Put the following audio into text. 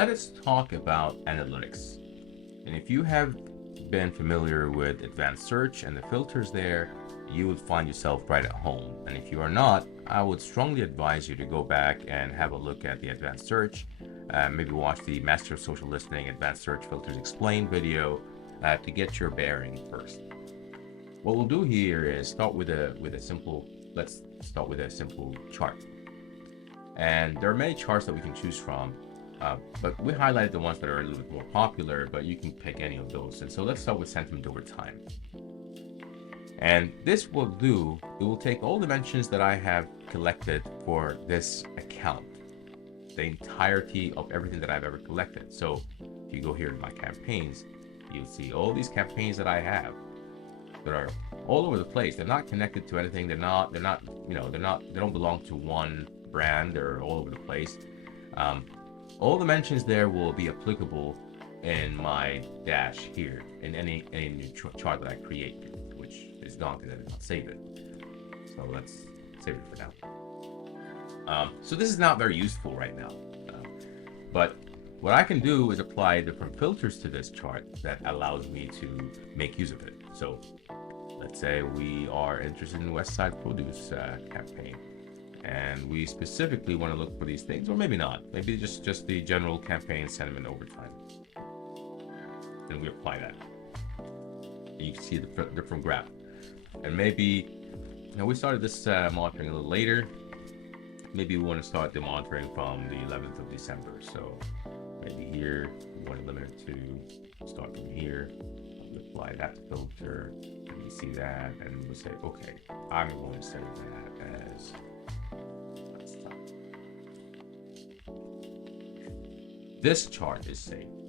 let us talk about analytics. And if you have been familiar with advanced search and the filters there, you would find yourself right at home. And if you are not, I would strongly advise you to go back and have a look at the advanced search. Maybe watch the Master of Social Listening Advanced Search Filters Explained video to get your bearing first. What we'll do here is start with a simple. Let's start with a simple chart. And there are many charts that we can choose from, but we highlighted the ones that are a little bit more popular, but you can pick any of those. And so let's start with sentiment over time. And this will do, it will take all the mentions that I have collected for this account, the entirety of everything that I've ever collected. So if you go here to my campaigns, you'll see all these campaigns that I have that are all over the place. They're not connected to anything. They don't belong to one brand. They're all over the place. All the mentions there will be applicable in my dash here in any new chart that I create, which is gone because I did not save it. So let's save it for now. So this is not very useful right now, but what I can do is apply different filters to this chart that allows me to make use of it. So let's say we are interested in the West Side Produce campaign, and we specifically want to look for these things, or maybe not. Maybe just the general campaign sentiment over time. And we apply that. And you can see the different graph. And maybe, we started this monitoring a little later. Maybe we want to start the monitoring from the 11th of December. So maybe here, we want to limit it to start from here. We apply that filter, and you see that, and we'll say, okay, I'm going to save that as, let's stop. This chart is saved.